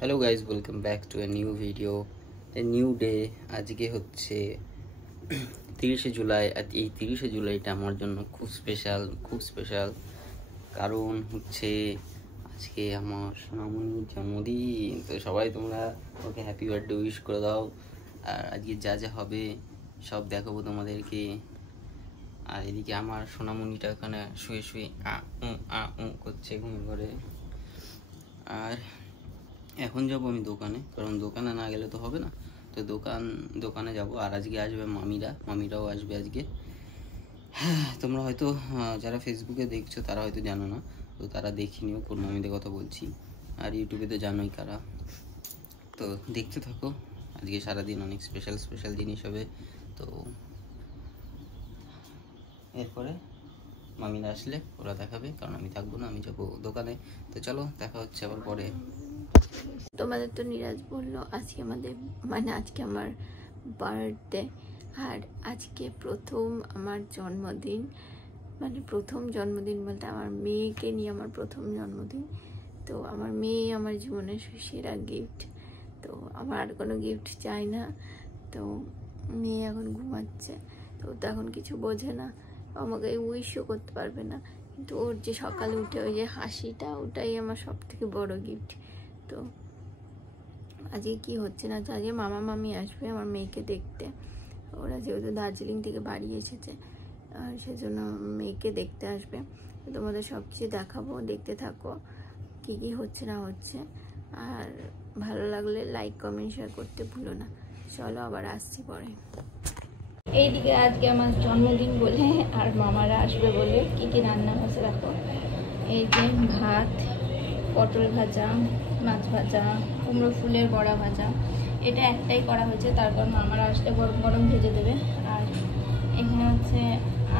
Hello guys, welcome back to a new video, a new day. আজকে হচ্ছে 30শে জুলাই। এই 30শে জুলাইটা আমার জন্য খুব স্পেশাল। কারণ হচ্ছে আজকে আমার সোনামণির জন্মদিন। তো সবাই তোমরা ওকে হ্যাপি বার্থডে উইশ করে দাও। আর আজকে যা যা হবে সব দেখাবো তোমাদেরকে। আর এদিকে আমার সোনামণিটা ওখানে শুয়ে করছে ঘুমিয়ে ঘরে। আর এখন যাবো আমি দোকানে, কারণ দোকানে না গেলে তো হবে না। তো দোকানে যাব। আর আজকে আসবে মামিরাও আসবে আজকে। হ্যাঁ, তোমরা হয়তো যারা ফেসবুকে দেখছো তারা হয়তো জানো না, তো তারা দেখিনিও কোন মামিদের কথা বলছি। আর ইউটিউবে তো জানোই কারা। তো দেখতে থাকো, আজকে সারাদিন অনেক স্পেশাল জিনিস হবে। তো এরপরে মামিরা আসলে ওরা দেখাবে, কারণ আমি থাকবো না, আমি যাবো দোকানে। তো চলো, দেখা হচ্ছে আবার পরে। তোমাদের তো নিরাজ বললো আজকে আজকে আমার বার্থডে। আর আজকে প্রথম আমার জন্মদিন, প্রথম জন্মদিন বলতে আমার মেয়েকে নিয়ে আমার প্রথম জন্মদিন। তো আমার মেয়ে আমার জীবনের সেরা গিফট। তো আমার আর কোনো গিফট চাই না। তো মেয়ে এখন ঘুমাচ্ছে, তো এখন কিছু বোঝে না, আমাকে উইশও করতে পারবে না। কিন্তু ওর যে সকালে উঠে ওই যে হাসিটা, ওটাই আমার সব থেকে বড় গিফট। তো আজকে কি হচ্ছে না, তো আজকে মামা মামি আসবে আমার মেয়েকে দেখতে। ওরা যেহেতু দার্জিলিং থেকে বাড়ি এসেছে, সেজন্য মেয়েকে দেখতে আসবে। তোমাদের সব কিছু দেখাবো, দেখতে থাকো কি কি হচ্ছে না হচ্ছে। আর ভালো লাগলে লাইক কমেন্ট শেয়ার করতে ভুলো না। চলো আবার আসছি পরে। এইদিকে আজকে আমার জন্মদিন বলে আর মামারা আসবে বলে কি কি রান্না হয়েছে দেখো। এই যে ভাত, পটল ভাজা, মাছ ভাজা, কুমড়ো ফুলের বড়া ভাজা। এটা একটাই করা হয়েছে, তার কারণ মামারা আসলে গরম গরম ভেজে দেবে। আর এখানে হচ্ছে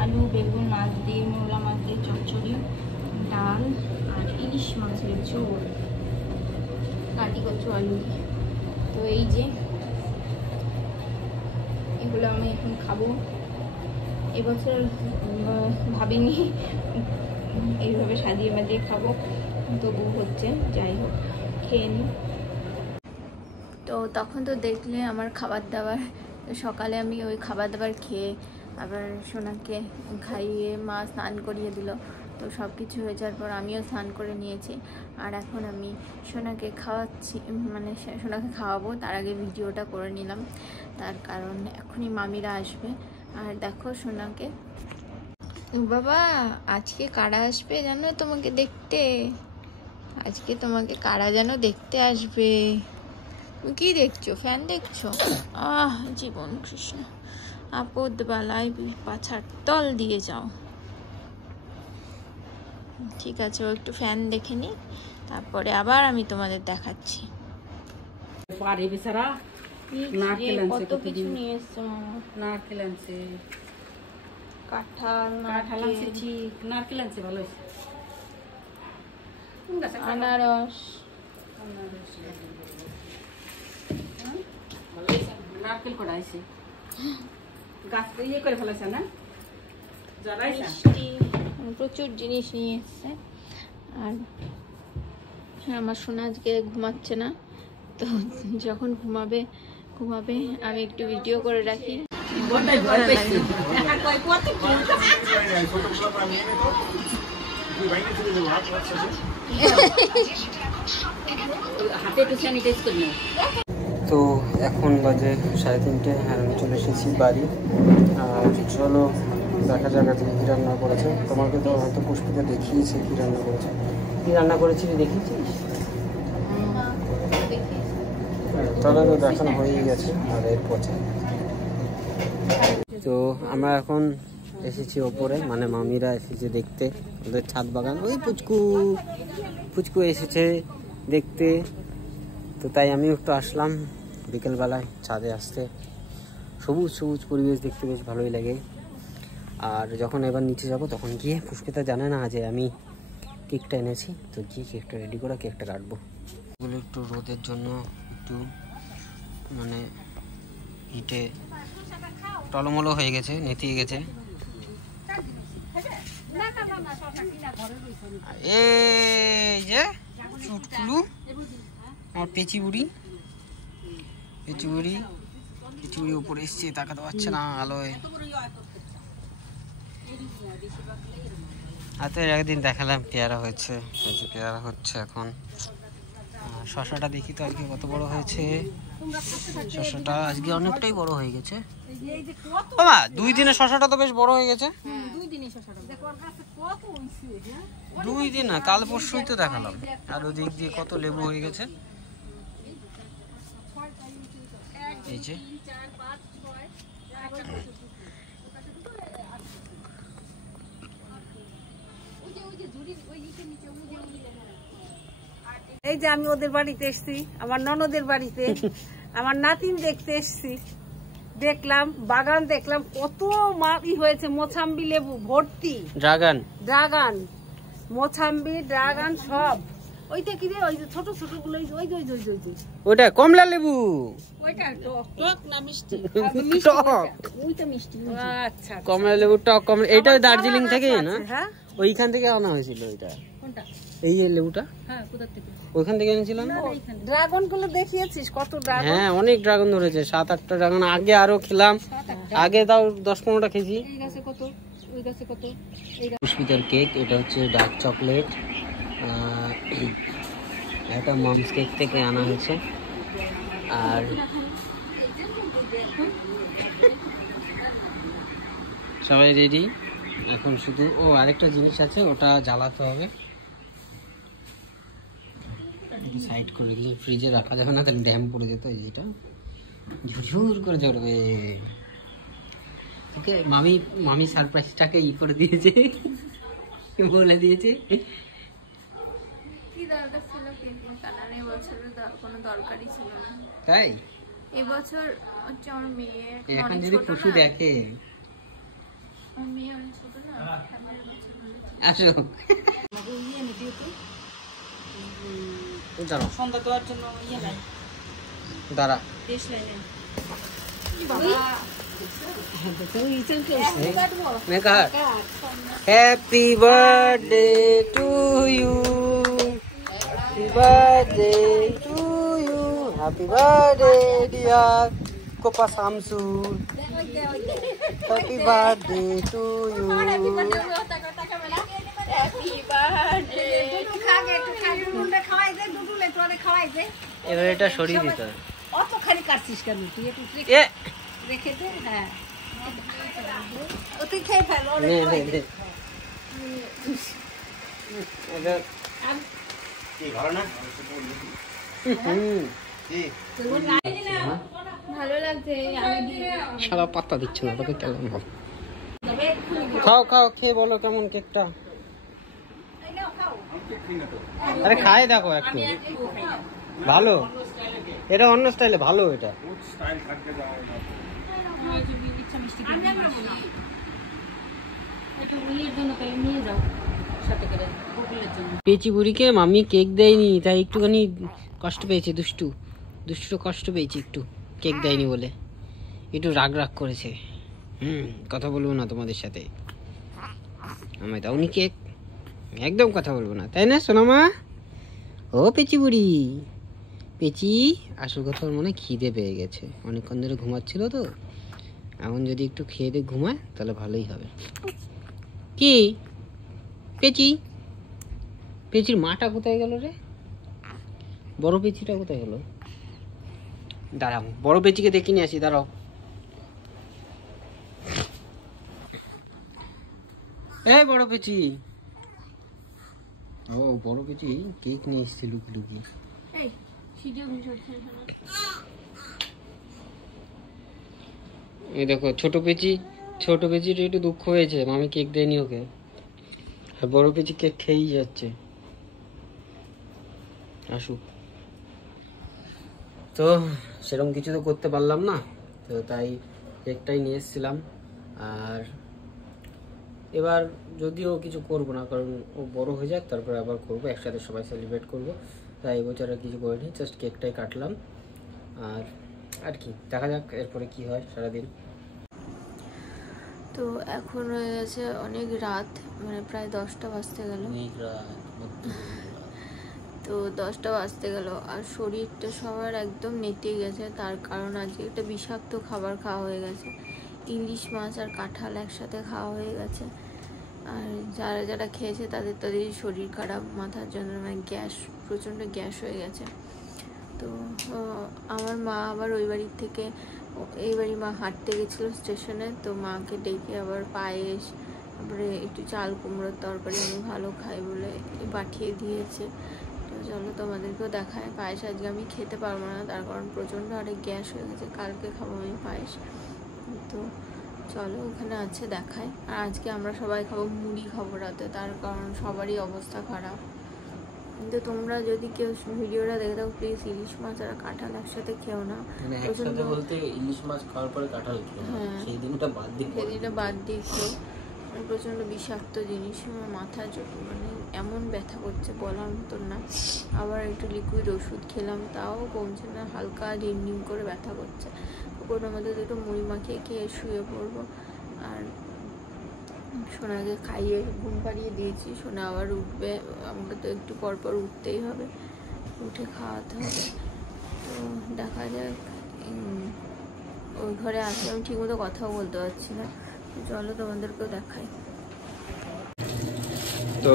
আলু বেগুন মাছ দিয়ে, মোলা মাছ দিয়ে চচ্চড়ি, ডাল আর ইলিশ মাছের ঝোল, কাটি কচু আলু দিয়ে। তো এই যে এগুলো আমি এখন খাবো। এবছর ভাবিনি এইভাবে সাজিয়ে বাজিয়ে খাবো, তবু হচ্ছে, যাই হোক খেয়ে নিই। তো তখন তো দেখলে আমার খাবার দাবার, সকালে আমি ওই খাবার দাবার খেয়ে আবার সোনাকে খাইয়ে মা স্নান করিয়ে দিল। তো সব কিছু হয়ে যাওয়ার পর আমিও স্নান করে নিয়েছি। আর এখন আমি সোনাকে খাওয়াচ্ছি, সোনাকে খাওয়াবো। তার আগে ভিডিওটা করে নিলাম, তার কারণ এখনই মামিরা আসবে। আর দেখো সোনাকে, বাবা আজকে কারা আসবে জানো তোমাকে দেখতে? আজকে তোমাকে কারা যেন দেখতে আসবে। তুমি কি দেখছো? ফ্যান দেখছো? জীবন কৃষ্ণ, আপদ বালায় পাছার তল দিয়ে যাও। ঠিক আছে, ও একটু ফ্যান দেখে নি, তারপরে আবার আমি তোমাদের দেখাচ্ছি। কত কিছু নিয়ে এসছে মামা। নারকেল আনছে, কাঁঠাল আনছে, ঠিক নারকেল আনছে, ভালো হয়েছে। আনারস, নারকেল কড়াইছে, গাছ ইয়ে করে ফেলেছে না, মিষ্টি, প্রচুর জিনিস নিয়ে এসছে। আর আমার সোনা আজকে ঘুমাচ্ছে না, তো যখন ঘুমাবে আমি একটু ভিডিও করে রাখি। তো এখন বাজে 3:30, আমি চলে এসেছি বাড়ি। আর চলো দেখা যাক আজকে কী রান্না করেছে। তোমাকে তো হয়তো পুষ্পিতা দেখিয়েছে কী রান্না করেছি দেখিয়েছিস? তাহলে তো দেখানো হয়েই গেছে। আর এরপর তো আমরা এখন এসেছি ওপরে, মামিরা এসেছে দেখতে ওদের ছাদ বাগান। ওই পুচকু এসেছে দেখতে, তো তাই আমিও একটু আসলাম বিকেলবেলায় ছাদে আসতে। সবুজ পরিবেশ দেখতে বেশ ভালোই লাগে। আর যখন এবার নিচে যাব তখন গিয়ে, পুষ্পিতা জানে না যে আমি কেকটা এনেছি, তো গিয়ে কেকটা রেডি করে কেকটা কাটবো। এগুলো একটু রোদের জন্য একটু হিটে টলমলো হয়ে গেছে, নেতিয়ে গেছে। এই যে চুটকুলু আমার পেঁচি বুড়ি উপরে এসছে, তাকাতে পারছে না আলোয়। আর তো এর আগের দিন দেখালাম পেয়ারা হয়েছে, পেয়ারা হচ্ছে এখন। শশাটা দেখি তো আজকে কত বড় হয়েছে। শশাটা আজকে অনেকটাই বড় হয়ে গেছে। বাবা 2 দিনে শশাটা তো বেশ বড় হয়ে গেছে। 2 দিন না, কাল পরশুই তো দেখালাম। আর ওদিক দিয়ে কত লেবু হয়ে গেছে। এই যে এই যে আমি ওদের বাড়িতে এসছি, আমার ননদের বাড়িতে আমার নাতিন দেখতে এসছি। দেখলাম বাগান, দেখলাম কত মাটি হয়েছে, মোছাম্বি লেবু ভর্তি, ড্রাগন মোছাম্বি ড্রাগন সব। ওইটা কি রে, ওই যে ছোট ছোট গুলো, ওটা কমলা লেবু। ওইটা টক না মিষ্টি? ওইটা মিষ্টি। আচ্ছা, কমলা লেবু টক কমলা। এটা দার্জিলিং থেকে না? হ্যাঁ, ওইখান থেকে আনা হয়েছিল। এটা কোনটা? এই যে লেবুটা। হ্যাঁ, কোথা থেকে? ওইখান থেকে এনেছিলাম। ড্রাগন গুলো দেখিয়েছিস কত ড্রাগন? হ্যাঁ, অনেক ড্রাগন ধরেছে, 7-8টা ড্রাগন। আগে আরো খেলাম, আগে তাও 10-15টা খেয়েছি। এই গাছে কত, ওই গাছে কত? পুষ্পিতার কেক, এটা হচ্ছে ডার্ক চকলেট। এটা মমস কেক থেকে আনা হয়েছে। আর সবাই রেডি এখন, শুধু আরেকটা জিনিস আছে, ওটা জ্বালাতে হবে। সাইড করে দিলে ফ্রিজে রাখা যাবে না, তাহলে ড্যাম পড়ে যেত। এটা ঝুরঝুর করে ঝরবে। ওকে, মামি সারপ্রাইজটাকে করে দিয়েছে, বলে দিয়েছে। কি দরকার ছিল কেক কাটার? এবছর কোনো দরকারই ছিল না। তাই এবছর হচ্ছে আমার মেয়ে এখন যদি খুশি দেখে, আমার মেয়ে অনেক ছোট না, আসো দাঁড়া, সন্ধ্যা দেওয়ার জন্য দাঁড়া। Happy birthday to you, happy birthday to you, happy birthday dear Kopa Shamsur, happy birthday to you. এবার এটা সরিয়ে দিতে হবে। অতখানি কাটছিস কেন? তুই একটু রেখে দে। হ্যাঁ, তুই খেয়ে ফেল। ভালো লাগছে। সারা পাত্তা দিচ্ছে না তোকে, কেমন হবে? খাও খাও, খেয়ে বলো কেমন কেকটা। আরে খাই দেখো একটু, ভালো। এটা অন্য স্টাইলে ভালো। এটা পেঁচি বুড়িকে মামি কেক দেয়নি, তাই একটুখানি কষ্ট পেয়েছে। দুষ্টু কষ্ট পেয়েছে একটু, কেক দেয়নি বলে একটু রাগ করেছে। কথা বলবো না তোমাদের সাথে, আমায় দাওনি কেক, একদম কথা বলবো না, তাই না সোনামা? ও পেঁচি বুড়ি, পেঁচি আসল কথা ওর মনে খিদে পেয়ে গেছে, অনেকক্ষণ ধরে ঘুমাচ্ছিল তো। এখন যদি একটু খেয়ে দিয়ে ঘুমায় তাহলে ভালোই হবে। কি পেঁচির মাটা কোথায় গেল রে? বড় পেঁচিটা কোথায় গেল? দাঁড়াও, বড় পেঁচিকে দেখে নিয়ে আসি, দাঁড়াও। এই বড় পেঁচি, ও বড় পেঁচি কেক নিয়ে এসছে লুকি। এই দেখো ছোট পেঁচির একটু দুঃখ হয়েছে, মামি কেক দেয়নি ওকে। আর বড় পেঁচি কেক খেয়েই যাচ্ছে। আসুক তো, সেরকম কিছু তো করতে পারলাম না, তো তাই কেকটাই নিয়ে এসেছিলাম। আর এবার যদিও কিছু করবো না, কারণ ও বড় হয়ে যাক, তারপরে আবার করবো, একসাথে সবাই সেলিব্রেট করবো। তাই এবছর আর কিছু করিনি, জাস্ট কেকটাই কাটলাম। আর কি দেখা যাক এরপরে কি হয় সারাদিন। তো এখন হয়ে গেছে অনেক রাত, মানে প্রায় 10টা বাজতে গেল। তো তো 10টা বাজতে গেল, আর শরীরটা সবার একদম নেতিয়ে গেছে। তার কারণ আজকে একটা বিষাক্ত খাবার খাওয়া হয়ে গেছে, ইলিশ মাছ আর কাঁঠাল একসাথে খাওয়া হয়ে গেছে। আর যারা যারা খেয়েছে তাদেরই শরীর খারাপ, মাথার যন্ত্রণা, গ্যাস, প্রচণ্ড গ্যাস হয়ে গেছে। তো আমার মা আবার ওই বাড়ির থেকে এই বাড়ি মা হাঁটতে গেছিলো স্টেশনে, তো মাকে ডেকে আবার পায়েস, তারপরে একটু চাল কুমড়োর তরকারি আমি ভালো খাই বলে পাঠিয়ে দিয়েছে। তো চলো তোমাদেরকেও দেখায়। পায়েস আজকে আমি খেতে পারবো না, তার কারণ প্রচণ্ড আরেক গ্যাস হয়ে গেছে, কালকে খাবো আমি পায়েস। তো চলো ওখানে আছে দেখায়। আর আজকে আমরা সবাই খাবো মুড়ি খাবো রাতে, তার কারণ সবারই অবস্থা খারাপ। কিন্তু তোমরা যদি কেউ ভিডিওটা দেখে থাকো প্লিজ ইলিশ মাছ আর কাঁঠাল একসাথে খেও না। একসাথে বলতে ইলিশ মাছ খাওয়ার পরে কাঁঠাল খেও, সেই দিনটা বাদ দিয়ে খেও। প্রচণ্ড বিষাক্ত জিনিস, আমার মাথা মানে এমন ব্যথা করছে বলার মতন না। আবার একটু লিকুইড ওষুধ খেলাম, তাও কমছে না, হালকা ডিম করে ব্যথা করছে। কোনো মধ্যে দুটো মুড়ি মাখিয়ে খেয়ে শুয়ে পড়বো। আর সোনাকে খাইয়ে ঘুম পাড়িয়ে দিয়েছি, সোনা আবার উঠবে, আমাকে তো একটু পর উঠতেই হবে, উঠে খাওয়াতে হবে। তো দেখা যাক, ওই ঘরে আসলে আমি ঠিকমতো কথাও বলতে পারছি না। চলো তোমাদেরকেও দেখাই। তো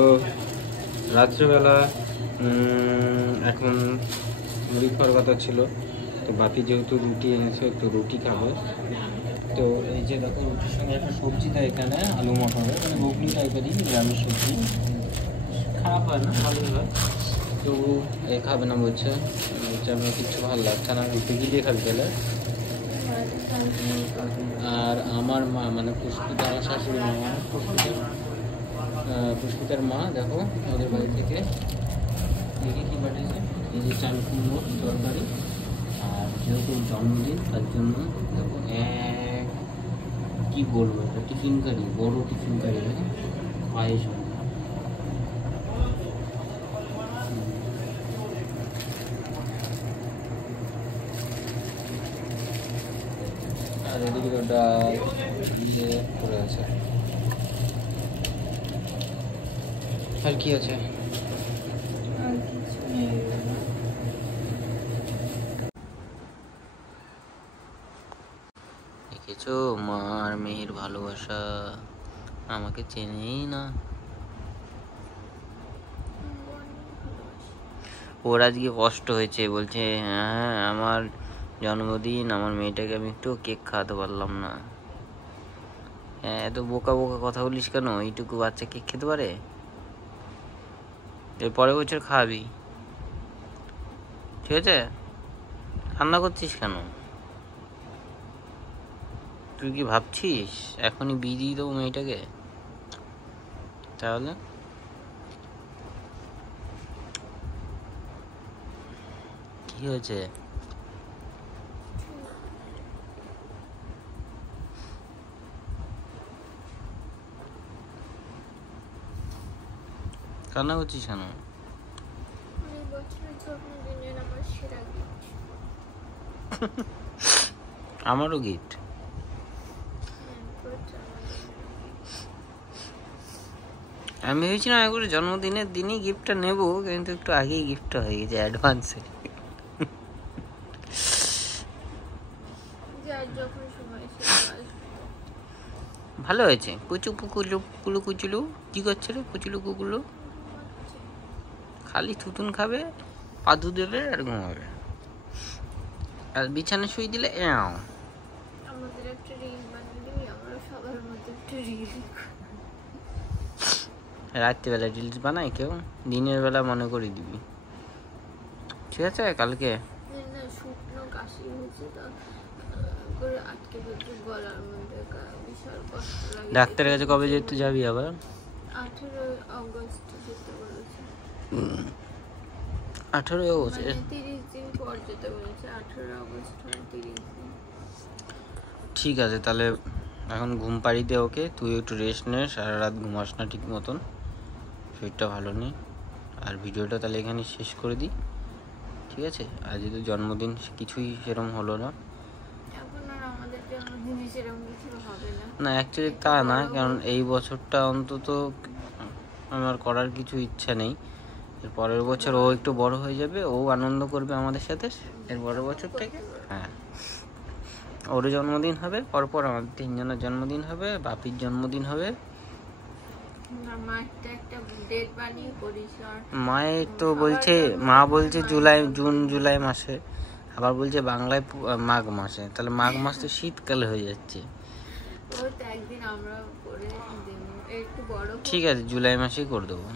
রাত্রেবেলা এখন মুড়ি খাওয়ার কথা ছিল, তো বাপি যেহেতু রুটি এনেছে তো রুটি খাবে। তো এই যে দেখো রুটির সঙ্গে একটা সবজি দেয় এখানে, আলু মটরের, মানে ঘুগনি টাইপেরই নিরামিষ সবজি, খারাপ হয় না, ভালোই হয়। তো এ খাবে না বলছে আমার কিছু ভালো লাগছে না, রুটি দিয়ে খাবি তাহলে। আর আমার মা মানে পুষ্পিতা, আমার শাশুড়ি মা, মানে পুষ্পিতার মা, দেখো ওদের বাড়ি থেকে দেখি কী পাঠিয়েছে, এই যে চাল কুমড়ো তরকারি। আর যেহেতু জন্মদিন তার জন্য দেখো কি বলবো, একটা টিফিন কারি, বড় টিফিন কারি, পায়েস। আর এদিকে ওটা দিয়ে পড়ে আছে। আর কি আছে? দেখেছো মা আর মেয়ের ভালোবাসা, আমাকে চেনেই না। ওর আজকে কষ্ট হয়েছে, বলছে হ্যাঁ আমার জন্মদিন, আমার মেয়েটাকে আমি একটু কেক খাওয়াতে পারলাম না। হ্যাঁ এত বোকা কথা বলিস কেন, এইটুকু বাচ্চা কেক খেতে পারে? এর পরের বছর খাওয়াবি, ঠিক আছে? কান্না করছিস কেন? তুই কি ভাবছিস এখনই বিয়ে দিয়ে দেবো মেয়েটাকে? তাহলে কি হয়েছে? কান্না করছিস কেন? আমারও গিফট। আমি ভেবেছিলাম একবারে জন্মদিনের দিনই গিফটটা নেব, কিন্তু একটু আগেই গিফটটা হয়ে গেছে অ্যাডভান্সে। ভালো হয়েছে। কুচুলু কি করছে রে? কুচুলু কুকুলু খালি থুতুন খাবে, পাদু দেবে আর ঘুমাবে, আর বিছানা শুয়ে দিলে রাত্রিবেলা রিলস বানাই কেউ, দিনের বেলা মনে করে দিবি, ঠিক আছে? কালকে ডাক্তারের কাছে কবে যেতে যাবি আবার? 18 আগস্ট যেতে বলেছে। 18 আগস্ট, 30 দিন পর যেতে বলেছে, 18 আগস্ট 30 দিন। ঠিক আছে, তাহলে এখন ঘুম পাড়ি দে ওকে, তুই একটু রেস্ট নে, সারা রাত ঘুমাস না ঠিক মতন, শরীরটা ভালো নেই। আর ভিডিওটা তাহলে এখানে শেষ করে দিই, ঠিক আছে? আজ যেহেতু জন্মদিন কিছুই সেরকম হলো না, না অ্যাকচুয়ালি তা না, কারণ এই বছরটা অন্তত আমার করার কিছু ইচ্ছা নেই, এর পরের বছর ও একটু বড় হয়ে যাবে, ও আনন্দ করবে আমাদের সাথে। এর পরের বছর থেকে হ্যাঁ ওরও জন্মদিন হবে, পরপর আমাদের তিনজনের জন্মদিন হবে, বাপির জন্মদিন হবে। মায়ের তো বলছে, মা বলছে জুন জুলাই মাসে, আবার বলছে বাংলায় মাঘ মাসে, তাহলে মাঘ মাস তো শীতকালে হয়ে যাচ্ছে। ঠিক আছে, জুলাই মাসেই করে দেবো।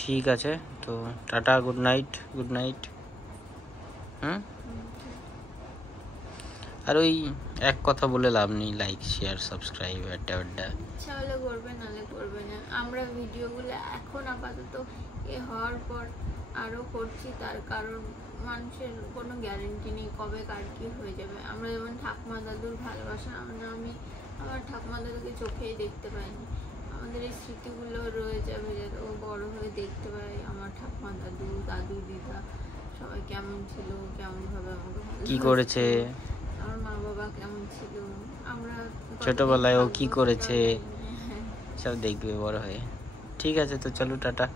ঠিক আছে, তো tata, good night, good night. আর ওই এক কথা বলে লাভ নেই, লাইক শেয়ার সাবস্ক্রাইব আড্ডা আড্ডা ইচ্ছা হলে করবে, নাহলে করবে না। আমরা ভিডিওগুলো এখন আপাতত এ হওয়ার পর আরও করছি, তার কারণ মানুষের কোনো গ্যারেন্টি নেই কবে কার কি হয়ে যাবে। আমরা যেমন ঠাকুমা দাদুর ভালোবাসা, আমি আমার ঠাকুমা দাদুকে চোখেই দেখতে পাইনি, আমাদের এই স্মৃতিগুলো রয়ে যাবে যাতে ও বড় হয়ে দেখতে পারে আমার ঠাকুমা দাদু, দাদু, দিদা সবাই কেমন ছিল, কেমনভাবে আমাকে কি করেছে, আমার মা বাবা কেমন ছিল, আমরা ছোটবেলায় ও কি করেছে সব দেখবে বড় হয়ে। ঠিক আছে, তো চলো টাটা।